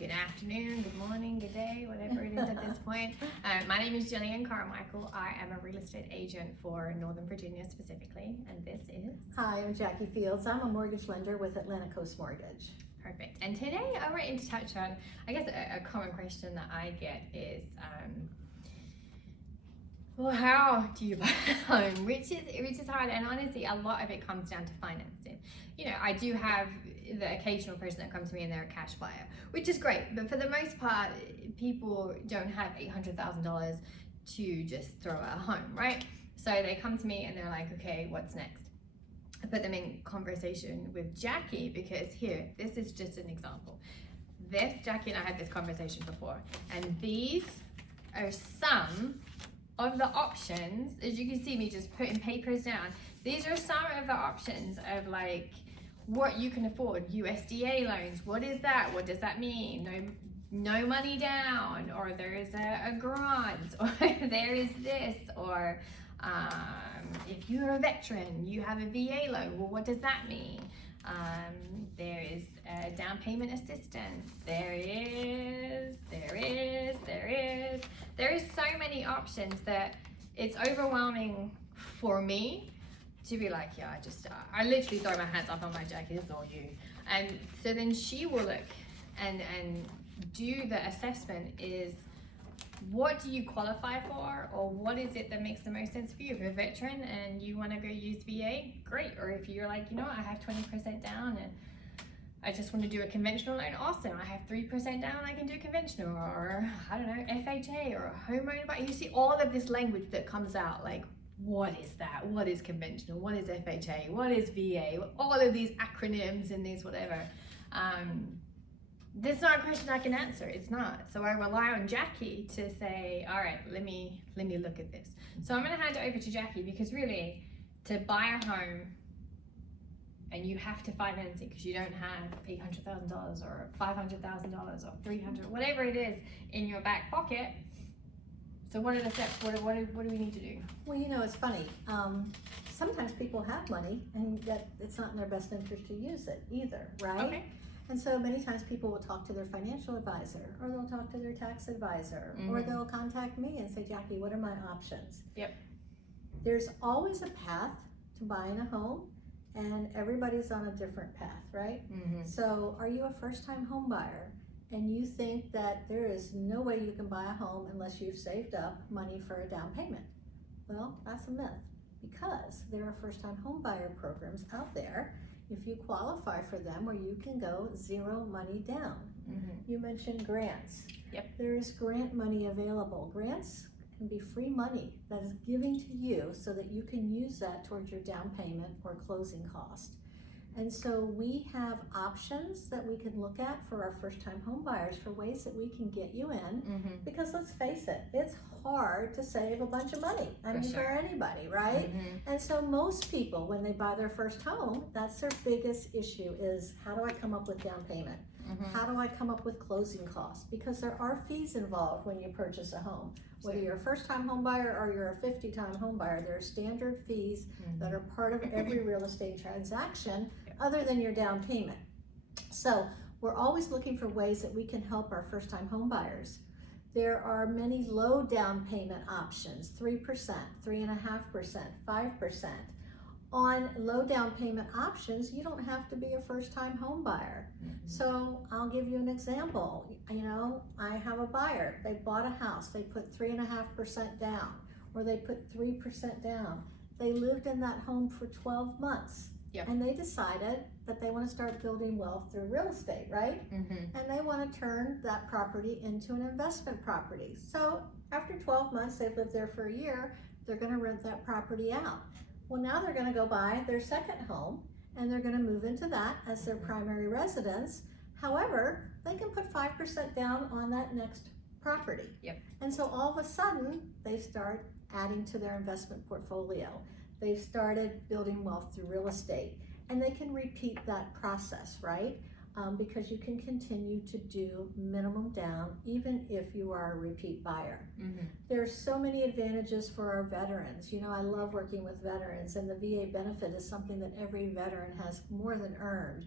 good afternoon, good morning, good day, whatever it is at this point. My name is Jillian Carmichael. I am a real estate agent for Northern Virginia specifically, and this is... Hi, I'm Jackie Fields. I'm a mortgage lender with Atlantic Coast Mortgage. Perfect. And today I wanted to touch on, I guess a common question that I get is, well, how do you buy a home? Which is hard, and honestly, a lot of it comes down to financing. You know, I do have the occasional person that comes to me and they're a cash buyer, which is great, but for the most part, people don't have $800,000 to just throw at a home, right? So they come to me and they're like, okay, what's next? I put them in conversation with Jackie because here, this is just an example. Jackie and I had this conversation before, and these are some of the options. As you can see me just putting papers down, these are some of the options of like what you can afford. USDA loans, what is that? What does that mean? No money down, or there is a grant, or there is this, or if you're a veteran, you have a VA loan. Well, what does that mean? There is down payment assistance. There is so many options that it's overwhelming for me to be like, yeah, I literally throw my hands up on my Jackie, this is all you. And so then she will look and do the assessment is, what do you qualify for, or what is it that makes the most sense for you? If you're a veteran and you want to go use VA, great. Or if you're like, you know what, I have 20% down and I just want to do a conventional loan, awesome. I have 3% down, I can do conventional, or I don't know, FHA or a homeowner. But you see all of this language that comes out, like, what is that? What is conventional? What is FHA? What is VA? All of these acronyms and these whatever. This is not a question I can answer. It's not. So I rely on Jackie to say, all right, let me look at this. So I'm going to hand it over to Jackie, because really, to buy a home and you have to finance it because you don't have $800,000 or $500,000 or $300, whatever it is in your back pocket. So what are the steps? What do we need to do? Well, you know, it's funny. Sometimes people have money and that it's not in their best interest to use it either, right? Okay. And so many times people will talk to their financial advisor, or they'll talk to their tax advisor, or they'll contact me and say, Jackie, what are my options? Yep. There's always a path to buying a home, and everybody's on a different path, right? So are you a first-time home buyer and you think that there is no way you can buy a home unless you've saved up money for a down payment? Well, that's a myth, because there are first-time home buyer programs out there, if you qualify for them, where you can go zero money down. You mentioned grants. Yep. There is grant money available. Grants can be free money that is given to you so that you can use that towards your down payment or closing cost. And so we have options that we can look at for our first-time home buyers for ways that we can get you in, because let's face it, it's hard to save a bunch of money. I mean, for anybody, right? And so most people, when they buy their first home, that's their biggest issue is, how do I come up with down payment? How do I come up with closing costs? Because there are fees involved when you purchase a home. Whether you're a first-time home buyer or you're a 50-time home buyer, there are standard fees that are part of every real estate transaction other than your down payment. So we're always looking for ways that we can help our first-time home buyers. There are many low down payment options, 3%, 3.5%, 5%. On low down payment options, you don't have to be a first-time home buyer. So I'll give you an example. You know, I have a buyer, they bought a house, they put 3.5% down, or they put 3% down. They lived in that home for 12 months. And they decided that they want to start building wealth through real estate, right? And they want to turn that property into an investment property. So after 12 months, they've lived there for a year, they're going to rent that property out. Well, now they're going to go buy their second home, and they're going to move into that as their primary residence. However, they can put 5% down on that next property. And so all of a sudden, they start adding to their investment portfolio. They've started building wealth through real estate, and they can repeat that process, right? Because you can continue to do minimum down even if you are a repeat buyer. There's so many advantages for our veterans. You know, I love working with veterans, and the VA benefit is something that every veteran has more than earned.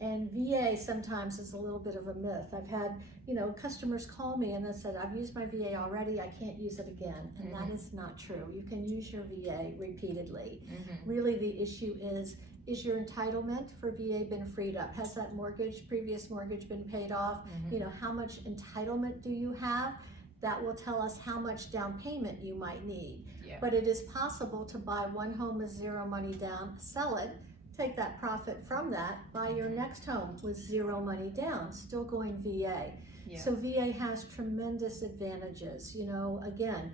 And VA sometimes is a little bit of a myth. I've had, customers call me and they said, I've used my VA already, I can't use it again. And that is not true. You can use your VA repeatedly. Really, the issue is your entitlement for VA been freed up? Has that previous mortgage been paid off? How much entitlement do you have? That will tell us how much down payment you might need. But it is possible to buy one home with zero money down, sell it, take that profit from that, buy your next home with zero money down, still going VA. So VA has tremendous advantages. Again,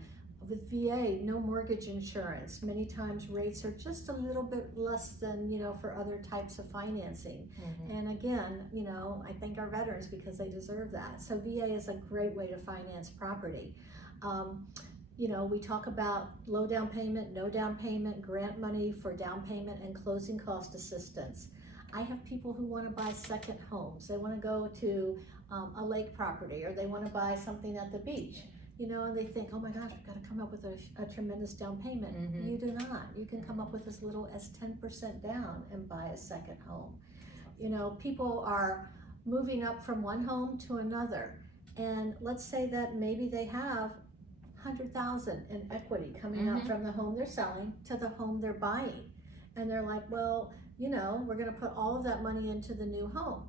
with VA, no mortgage insurance. Many times rates are just a little bit less than, for other types of financing. And again, I thank our veterans because they deserve that. So VA is a great way to finance property. We talk about low down payment, no down payment, grant money for down payment and closing cost assistance. I have people who want to buy second homes. They want to go to a lake property, or they want to buy something at the beach, and they think, oh my gosh, we've got to come up with a tremendous down payment. You do not. You can come up with as little as 10% down and buy a second home. People are moving up from one home to another, and let's say that maybe they have $100,000 in equity coming out from the home they're selling to the home they're buying, and they're like, well, we're going to put all of that money into the new home.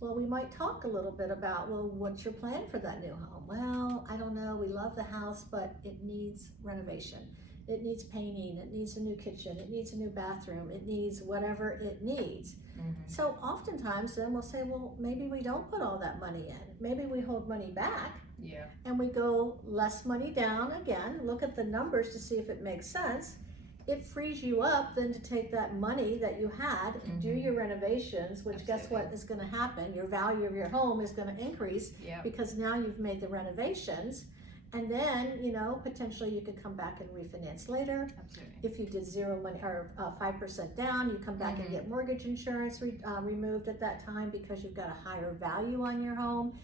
Well, we might talk a little bit about, well, what's your plan for that new home? Well, I don't know. We love the house, but it needs renovation. It needs painting. It needs a new kitchen. It needs a new bathroom. It needs whatever it needs. So oftentimes then we'll say, well, maybe we don't put all that money in. Maybe we hold money back. And we go less money down again, look at the numbers to see if it makes sense. It frees you up then to take that money that you had and do your renovations, which guess what is going to happen? Your value of your home is going to increase because now you've made the renovations. And then, potentially you could come back and refinance later. If you did zero money or 5% down, you come back and get mortgage insurance removed at that time because you've got a higher value on your home.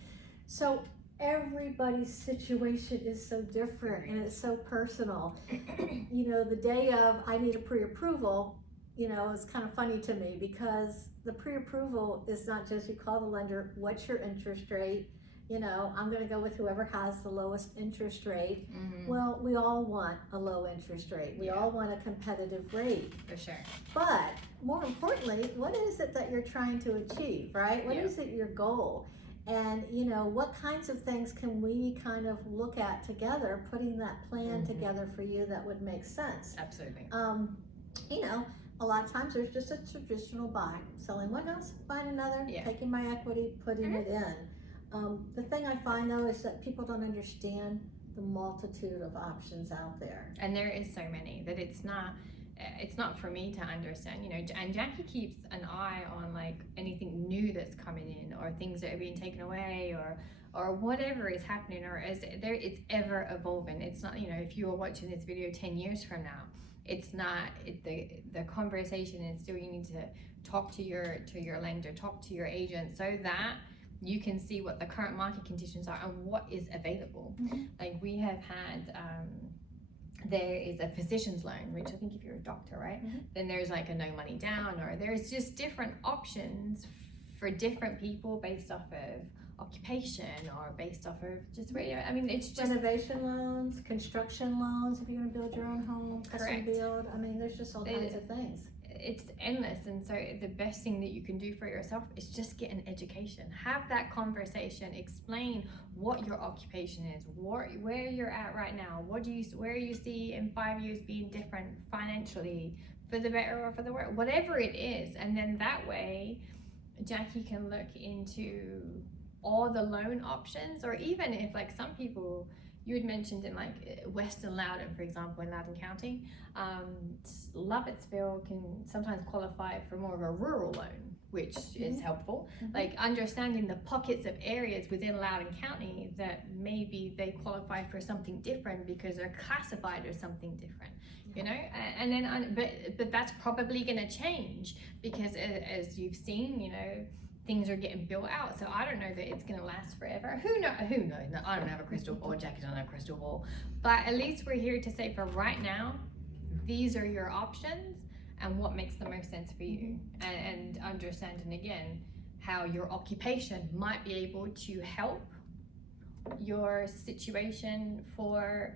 So everybody's situation is so different and it's so personal. The day of I need a pre-approval, is kind of funny to me because the pre-approval is not just you call the lender, what's your interest rate? I'm going to go with whoever has the lowest interest rate. Well, we all want a low interest rate. We all want a competitive rate. For sure. But more importantly, what is it that you're trying to achieve, right? What is it your goal? And, what kinds of things can we kind of look at together, putting that plan together for you that would make sense? Absolutely. A lot of times there's just a traditional buy, selling one house, buying another, taking my equity, putting it in. The thing I find though is that people don't understand the multitude of options out there. And there is so many that it's not for me to understand, and Jackie keeps an eye on like anything new that's coming in or things that are being taken away or whatever is happening or it's ever evolving. It's not, if you are watching this video 10 years from now, it's not the conversation is still, you need to talk to your lender, talk to your agent so that you can see what the current market conditions are and what is available. Like we have had there is a physician's loan, which I think if you're a doctor, right, then there's like a no money down, or there's just different options for different people based off of occupation or based off of just where it's just renovation loans, construction loans if you're going to build your own home, custom build. There's just all kinds of things. It's endless, and so the best thing that you can do for yourself is just get an education, have that conversation, explain what your occupation is, where you're at right now, where you see in 5 years being different financially, for the better or for the worse, whatever it is. And then that way Jackie can look into all the loan options, or even if like some people you had mentioned in like Western Loudoun, for example, in Loudoun County, Lovettsville can sometimes qualify for more of a rural loan, which is helpful. Like understanding the pockets of areas within Loudoun County that maybe they qualify for something different because they're classified as something different, and then, but that's probably going to change because as you've seen, things are getting built out. So I don't know that it's going to last forever. Who knows? No, I don't have a crystal ball. Jackie doesn't have a crystal ball. But at least we're here to say for right now, these are your options and what makes the most sense for you. And understanding again, how your occupation might be able to help your situation for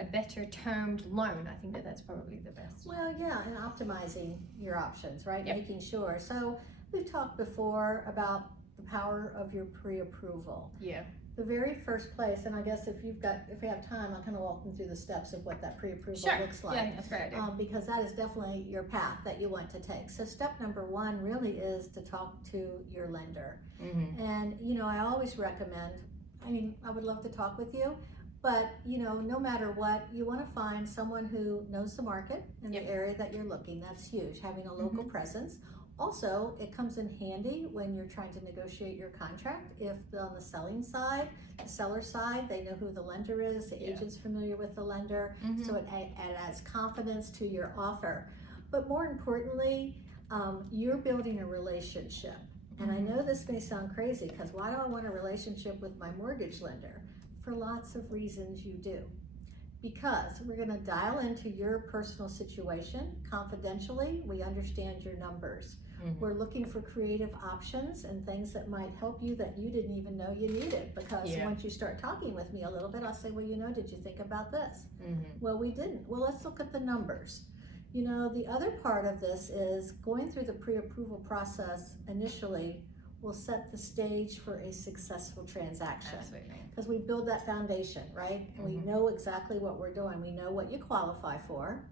a better termed loan. I think that that's probably the best. Well, yeah, and optimizing your options, right? Yep. Making sure. So we've talked before about the power of your pre-approval. Yeah. The very first place, and I guess if we have time, I'll kind of walk them through the steps of what that pre-approval Sure. looks like. Yeah, I think that's a great idea. Because that is definitely your path that you want to take. So step number one really is to talk to your lender. Mm-hmm. And, I always recommend, I would love to talk with you, but, no matter what, you want to find someone who knows the market in Yep. the area that you're looking. That's huge, having a local presence. Also, it comes in handy when you're trying to negotiate your contract. If on the selling side, the seller side, they know who the lender is, the agent's familiar with the lender, so it adds confidence to your offer. But more importantly, you're building a relationship. And I know this may sound crazy, because why do I want a relationship with my mortgage lender? For lots of reasons you do. Because we're going to dial into your personal situation confidentially. We understand your numbers. We're looking for creative options and things that might help you that you didn't even know you needed. Because once you start talking with me a little bit, I'll say, well, did you think about this? Well, we didn't. Well, let's look at the numbers. The other part of this is going through the pre-approval process initially will set the stage for a successful transaction. Absolutely. Because we build that foundation, right? And we know exactly what we're doing. We know what you qualify for.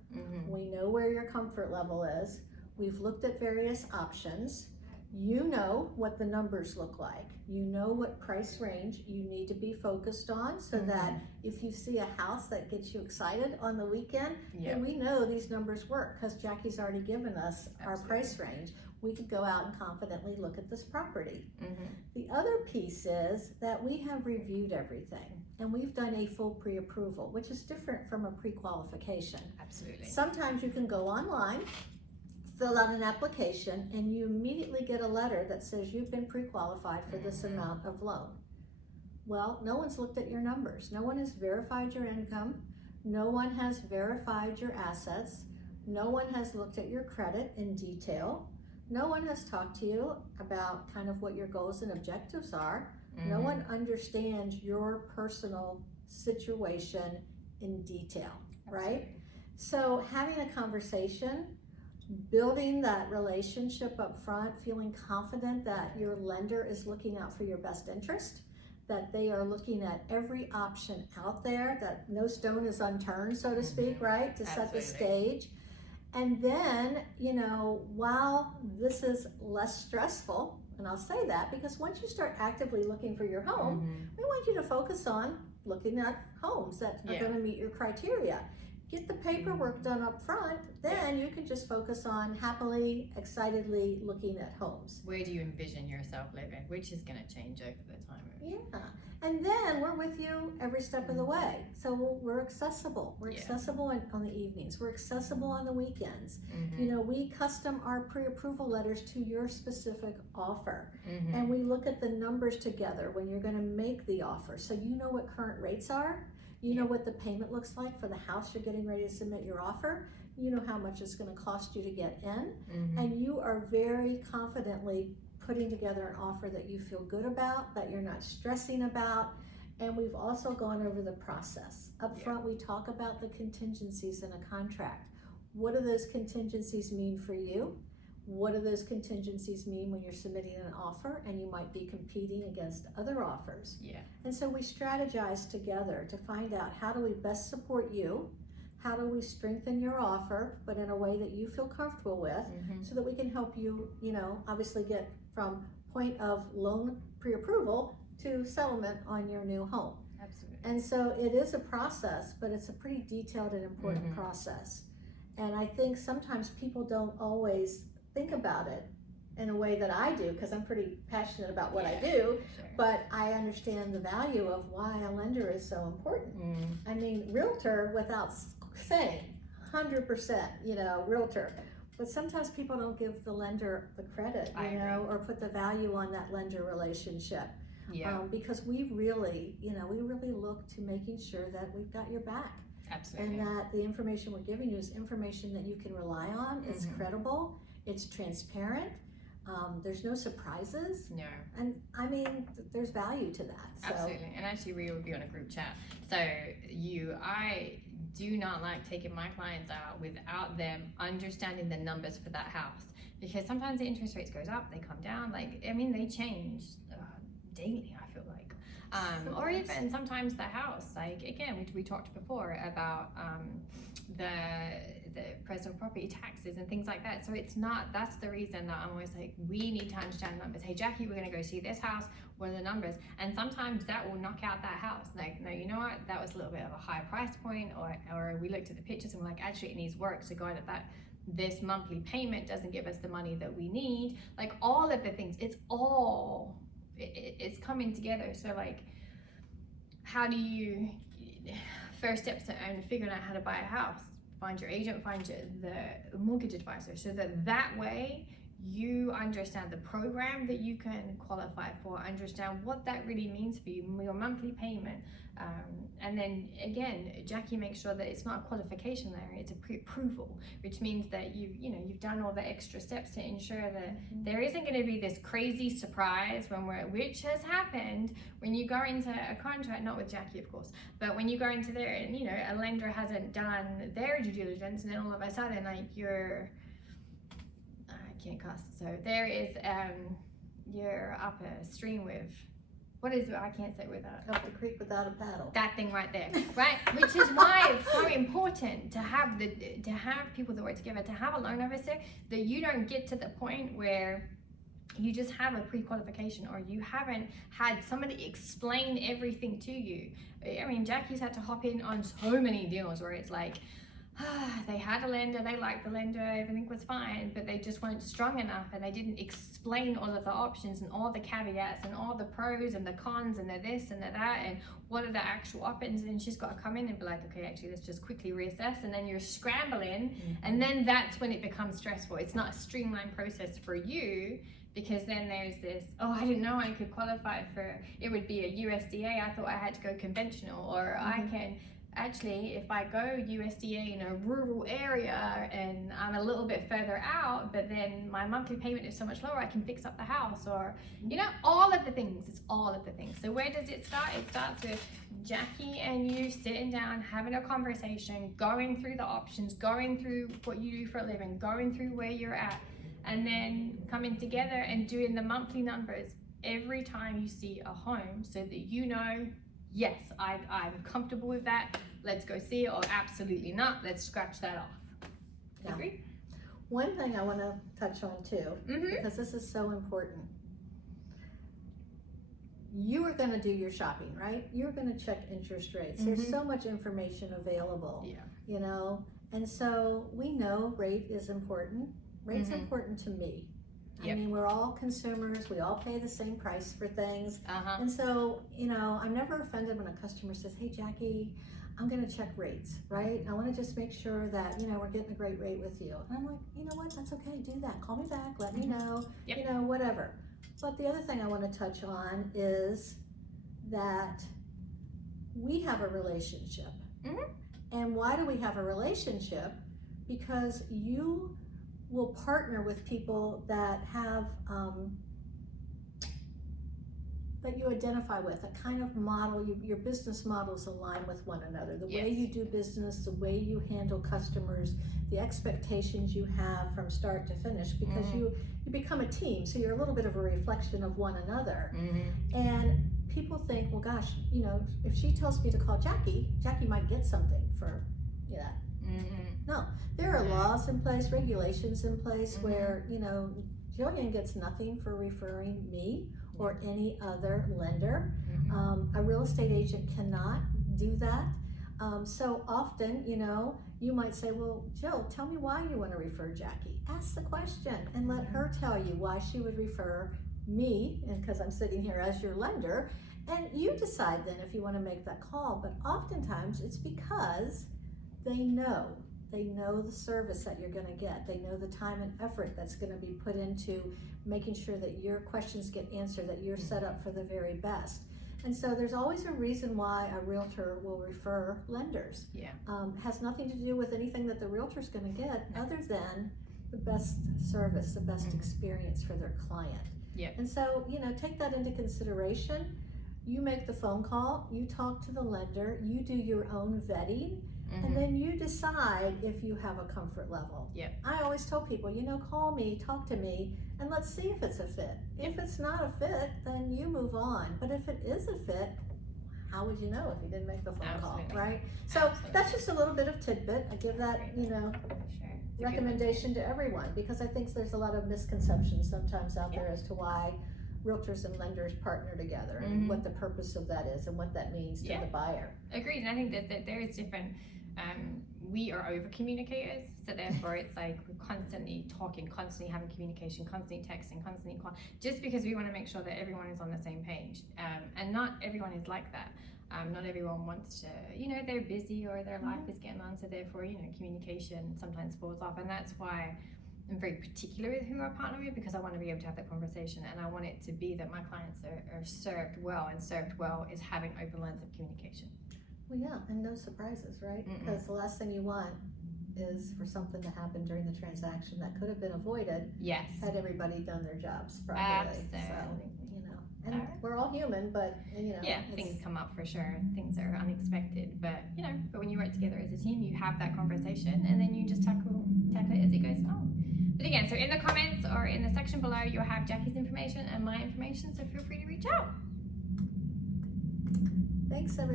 We know where your comfort level is. We've looked at various options. You know what the numbers look like. You know what price range you need to be focused on, so that if you see a house that gets you excited on the weekend, then we know these numbers work, because Jackie's already given us our price range. We could go out and confidently look at this property. The other piece is that we have reviewed everything, and we've done a full pre-approval, which is different from a pre-qualification. Absolutely. Sometimes you can go online, fill out an application, and you immediately get a letter that says you've been pre-qualified for this amount of loan. Well, no one's looked at your numbers. No one has verified your income. No one has verified your assets. No one has looked at your credit in detail. No one has talked to you about kind of what your goals and objectives are. No one understands your personal situation in detail, right? So having a conversation, building that relationship up front, feeling confident that your lender is looking out for your best interest, that they are looking at every option out there, that no stone is unturned, so to speak, right? To set the stage. And then, while this is less stressful, and I'll say that because once you start actively looking for your home, we want you to focus on looking at homes that are going to meet your criteria. Get the paperwork done up front, then you can just focus on happily, excitedly looking at homes. Where do you envision yourself living? Which is going to change over the time. Yeah, and then we're with you every step of the way. So we're accessible. We're accessible on the evenings. We're accessible on the weekends. We custom our pre-approval letters to your specific offer. And we look at the numbers together when you're going to make the offer. So you know what current rates are. You know what the payment looks like for the house you're getting ready to submit your offer. You know how much it's going to cost you to get in. And you are very confidently putting together an offer that you feel good about, that you're not stressing about. And we've also gone over the process. Up front, we talk about the contingencies in a contract. What do those contingencies mean for you? What do those contingencies mean when you're submitting an offer and you might be competing against other offers? And so we strategize together to find out, how do we best support you? How do we strengthen your offer, but in a way that you feel comfortable with, so that we can help you, obviously get from point of loan pre-approval to settlement on your new home. Absolutely. And so it is a process, but it's a pretty detailed and important process. And I think sometimes people don't always think about it in a way that I do, because I'm pretty passionate about what I do, but I understand the value of why a lender is so important. I mean, realtor, without saying 100%, realtor, but sometimes people don't give the lender the credit, or put the value on that lender relationship. Because we really look to making sure that we've got your back. Absolutely. And that the information we're giving you is information that you can rely on. It's credible, it's transparent. There's no surprises. No. And I mean, there's value to that. So. Absolutely. And actually, we will be on a group chat. So I do not like taking my clients out without them understanding the numbers for that house, because sometimes the interest rates goes up, they come down. Like, I mean, they change daily, I feel like. Or even sometimes the house, like, again, we talked before about the personal property taxes and things like that. So it's not, that's the reason that I'm always like, we need to understand the numbers. Hey, Jackie, we're going to go see this house. What are the numbers? And sometimes that will knock out that house. Like, no, you know what? That was a little bit of a high price point, or we looked at the pictures and we're like, actually, it needs work. So going at that, this monthly payment doesn't give us the money that we need. Like, all of the things, it's all, it's coming together. So like, how do you, first steps in figuring out how to buy a house, find your agent, find the mortgage advisor, so that way you understand the program that you can qualify for, understand what that really means for you, your monthly payment, and then again, Jackie makes sure that it's not a qualification there, it's a pre-approval, which means that you've done all the extra steps to ensure that there isn't going to be this crazy surprise which has happened when you go into a contract, not with Jackie of course, but when you go into there and a lender hasn't done their due diligence, and then all of a sudden like I can't cuss. So there is, you're up a stream with, what is it? I can't say without. Up the creek without a paddle. That thing right there, right? Which is why it's so important to have people that work together, to have a loan officer, that you don't get to the point where you just have a pre-qualification, or you haven't had somebody explain everything to you. I mean, Jackie's had to hop in on so many deals where it's like, they had a lender, they liked the lender, everything was fine, but they just weren't strong enough, and they didn't explain all of the options and all the caveats and all the pros and the cons and the this and the that and what are the actual options. And she's got to come in and be like, okay, actually let's just quickly reassess, and then you're scrambling, and then that's when it becomes stressful. It's not a streamlined process for you, because then there's this, oh, I didn't know I could qualify for, it would be a USDA, I thought I had to go conventional, or I can actually, if I go USDA in a rural area and I'm a little bit further out, but then my monthly payment is so much lower, I can fix up the house, or all of the things. It's all of the things. So where does it start? It starts with Jackie and you sitting down, having a conversation, going through the options, going through what you do for a living, going through where you're at, and then coming together and doing the monthly numbers every time you see a home, so that yes, I'm comfortable with that, let's go see it, or absolutely not, let's scratch that off. Yeah. Agree? One thing I want to touch on too, because this is so important. You are going to do your shopping, right? You're going to check interest rates. There's so much information available, and so we know rate is important. Rate's important to me. I mean, we're all consumers, we all pay the same price for things. And so, I'm never offended when a customer says, hey, Jackie, I'm gonna check rates, right? I wanna just make sure that, we're getting a great rate with you. And I'm like, you know what, that's okay, do that. Call me back, let me know, whatever. But the other thing I wanna touch on is that we have a relationship. And why do we have a relationship? Because you will partner with people that have that you identify with, a kind of model, your business models align with one another. The way you do business, the way you handle customers, the expectations you have from start to finish, because you become a team, so you're a little bit of a reflection of one another. And people think, well gosh, if she tells me to call Jackie, Jackie might get something for that. No, there are laws in place, regulations in place where, Jillian gets nothing for referring me or any other lender. A real estate agent cannot do that. So often, you might say, well, Jill, tell me why you want to refer Jackie. Ask the question and let her tell you why she would refer me, and because I'm sitting here as your lender, and you decide then if you want to make that call. But oftentimes it's because they know the service that you're going to get. They know the time and effort that's going to be put into making sure that your questions get answered, that you're set up for the very best. And so there's always a reason why a realtor will refer lenders. Has nothing to do with anything that the realtor's going to get, other than the best service, the best experience for their client. Yep. And so, take that into consideration. You make the phone call, you talk to the lender, you do your own vetting, and then you decide if you have a comfort level. Yep. I always tell people, call me, talk to me, and let's see if it's a fit. If it's not a fit, then you move on. But if it is a fit, how would you know if you didn't make the phone call, right? So that's just a little bit of tidbit. I give that, recommendation to everyone, because I think there's a lot of misconceptions sometimes out there as to why realtors and lenders partner together and what the purpose of that is and what that means to the buyer. Agreed. And I think that there is different, we are over communicators, so therefore it's like we're constantly talking, constantly having communication, constantly texting, constantly calling, just because we want to make sure that everyone is on the same page. And not everyone is like that. Not everyone wants to, they're busy or their life is getting on, so therefore, communication sometimes falls off. And that's why I'm very particular with who I partner with, because I want to be able to have that conversation, and I want it to be that my clients are served well, and served well is having open lines of communication. Well, yeah, and no surprises, right? Because the last thing you want is for something to happen during the transaction that could have been avoided. Yes. Had everybody done their jobs properly. Absolutely. So, and we're all human, but yeah, things come up for sure. Things are unexpected, but but when you work together as a team, you have that conversation, and then you just tackle it as it goes along. But again, so in the comments or in the section below, you'll have Jackie's information and my information, so feel free to reach out. Thanks, everyone.